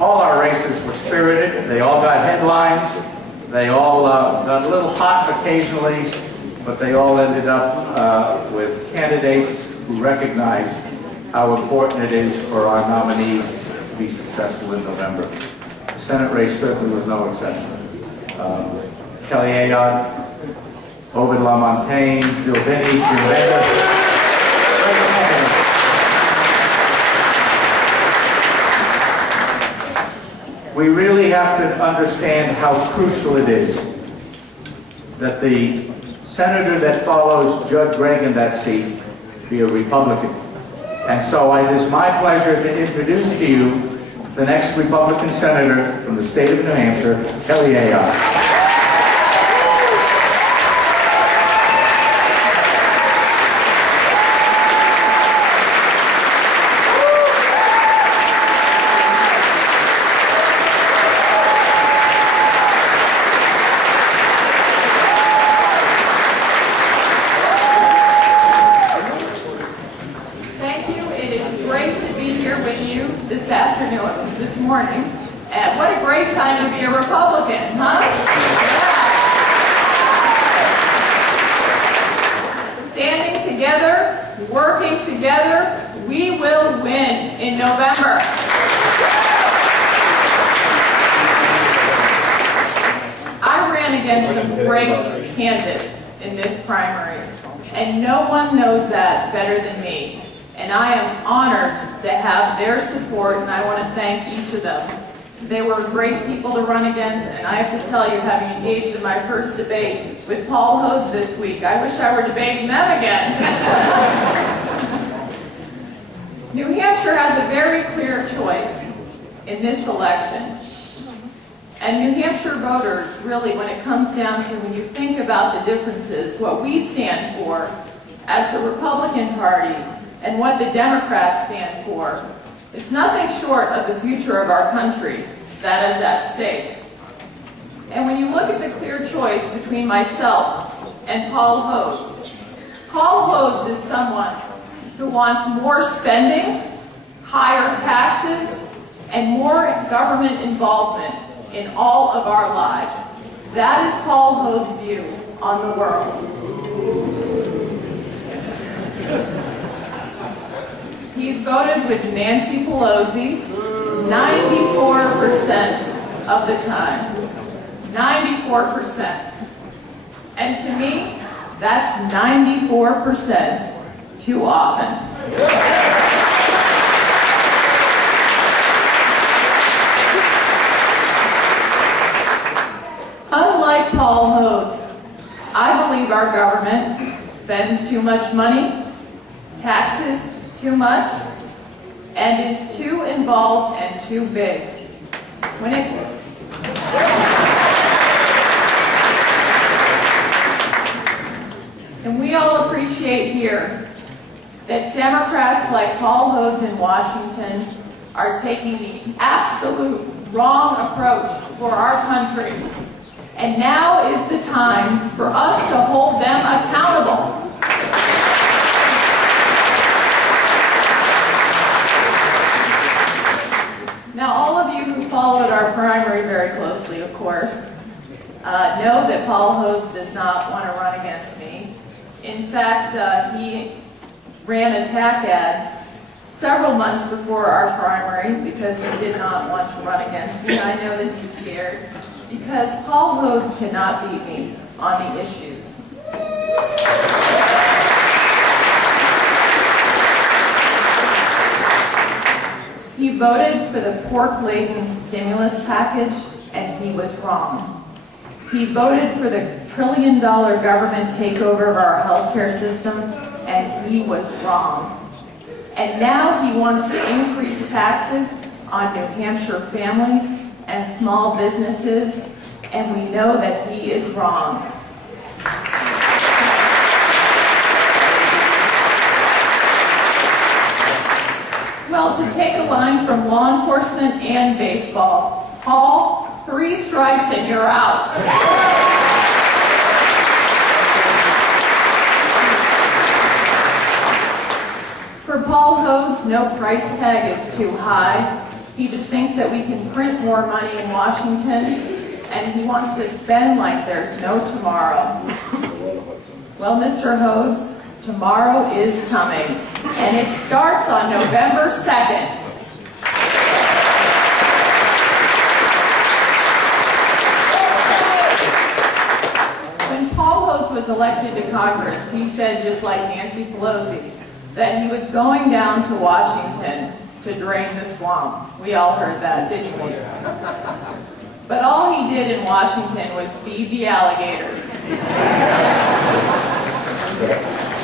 All our races were spirited. They all got headlines. They all got a little hot occasionally, but they all ended up with candidates who recognized how important it is for our nominees to be successful in November. The Senate race certainly was no exception. Kelly Ayotte, Ovid LaMontagne, Bill Binney, Jim Baylor. We really have to understand how crucial it is that the senator that follows Judge Reagan that seat be a Republican. And so it is my pleasure to introduce to you the next Republican senator from the state of New Hampshire, Kelly Ayotte. This morning. And what a great time to be a Republican, huh? Yeah. Standing together, working together, we will win in November. I ran against some great candidates in this primary, and no one knows that better than me. And I am honored to have their support, and I want to thank each of them. They were great people to run against, and I have to tell you, having engaged in my first debate with Paul Hodes this week, I wish I were debating them again. New Hampshire has a very clear choice in this election. And New Hampshire voters, really, when it comes down to, when you think about the differences, what we stand for as the Republican Party and what the Democrats stand for, it's nothing short of the future of our country that is at stake. And when you look at the clear choice between myself and Paul Hodes, Paul Hodes is someone who wants more spending, higher taxes, and more government involvement in all of our lives. That is Paul Hodes' view on the world. He's voted with Nancy Pelosi 94% of the time. 94%. And to me, that's 94% too often. Unlike Paul Hodes, I believe our government spends too much money, taxes too much, and is too involved and too big. And we all appreciate here that Democrats like Paul Hodes in Washington are taking the absolute wrong approach for our country. And now is the time for us to hold them accountable. Now, all of you who followed our primary very closely, of course, know that Paul Hodes does not want to run against me. In fact, he ran attack ads several months before our primary because he did not want to run against me. I know that he's scared because Paul Hodes cannot beat me on the issues. He voted for the pork-laden stimulus package, and he was wrong. He voted for the $1 trillion government takeover of our healthcare system, and he was wrong. And now he wants to increase taxes on New Hampshire families and small businesses, and we know that he is wrong. Well, to take a line from law enforcement and baseball, Paul, 3 strikes and you're out. For Paul Hodes, no price tag is too high. He just thinks that we can print more money in Washington, and he wants to spend like there's no tomorrow. Well, Mr. Hodes, tomorrow is coming, and it starts on November 2nd. When Paul Hodes was elected to Congress, he said, just like Nancy Pelosi, that he was going down to Washington to drain the swamp. We all heard that, didn't we? But all he did in Washington was feed the alligators.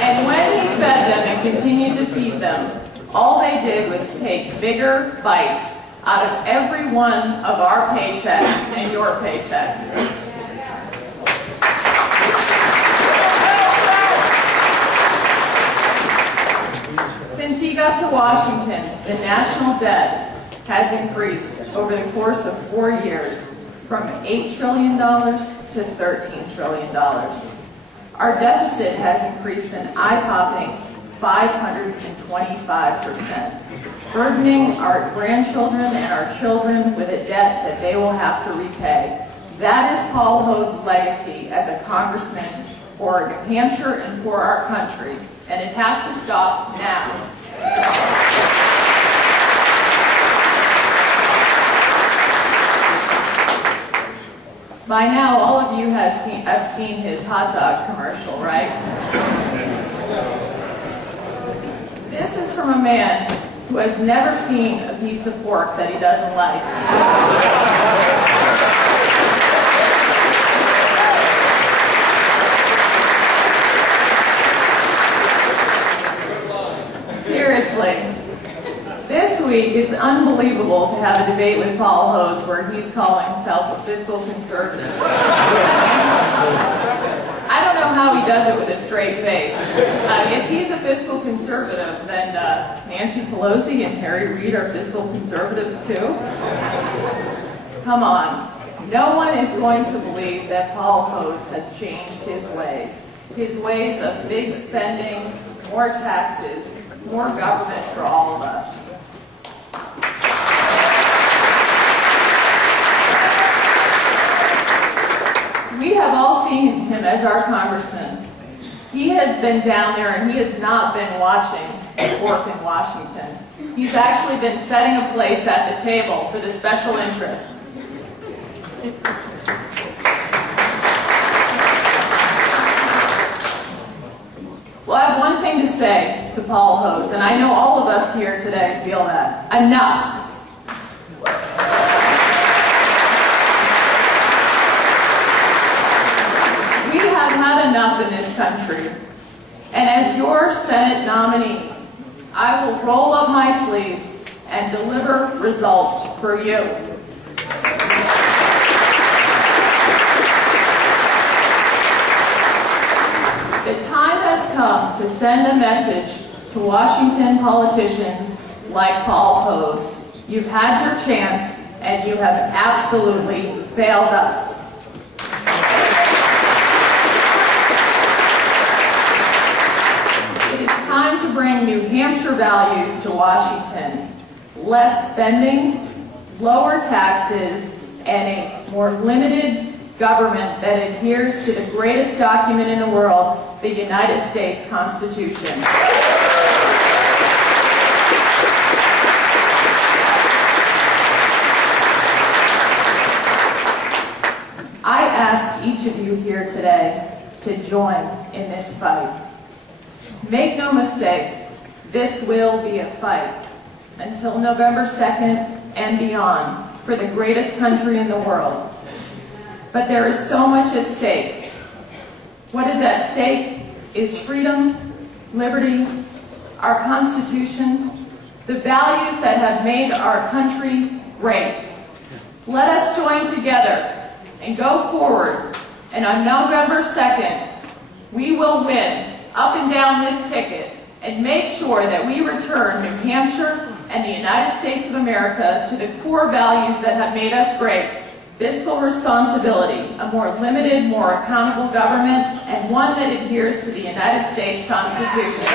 And when he fed them and continued to feed them, all they did was take bigger bites out of every one of our paychecks and your paychecks. Since he got to Washington, the national debt has increased over the course of 4 years from $8 trillion to $13 trillion. Our deficit has increased an eye-popping 525%, burdening our grandchildren and our children with a debt that they will have to repay. That is Paul Hodes' legacy as a congressman for New Hampshire and for our country, and it has to stop now. By now, all of you have seen his hot dog commercial, right? This is from a man who has never seen a piece of pork that he doesn't like. Seriously. This week, it's unbelievable to have a debate with Paul Hodes where he's calling himself a fiscal conservative. I don't know how he does it with a straight face. If he's a fiscal conservative, then Nancy Pelosi and Harry Reid are fiscal conservatives too? Come on. No one is going to believe that Paul Hodes has changed his ways of big spending, more taxes, more government for all of us. We have all seen him as our congressman. He has been down there and he has not been watching pork in Washington. He's actually been setting a place at the table for the special interests. Well, I have one thing to say to Paul Hodes, and I know all of us here today feel that. Enough. We have had enough in this country, and as your Senate nominee, I will roll up my sleeves and deliver results for you. The time has come to send a message to Washington politicians like Paul Hodes. You've had your chance, and you have absolutely failed us. It is time to bring New Hampshire values to Washington. Less spending, lower taxes, and a more limited government that adheres to the greatest document in the world, the United States Constitution. I ask each of you here today to join in this fight. Make no mistake, this will be a fight until November 2nd and beyond for the greatest country in the world. But there is so much at stake. What is at stake is freedom, liberty, our Constitution, the values that have made our country great. Let us join together and go forward, and on November 2nd, we will win up and down this ticket and make sure that we return New Hampshire and the United States of America to the core values that have made us great. Fiscal responsibility, a more limited, more accountable government, and one that adheres to the United States Constitution.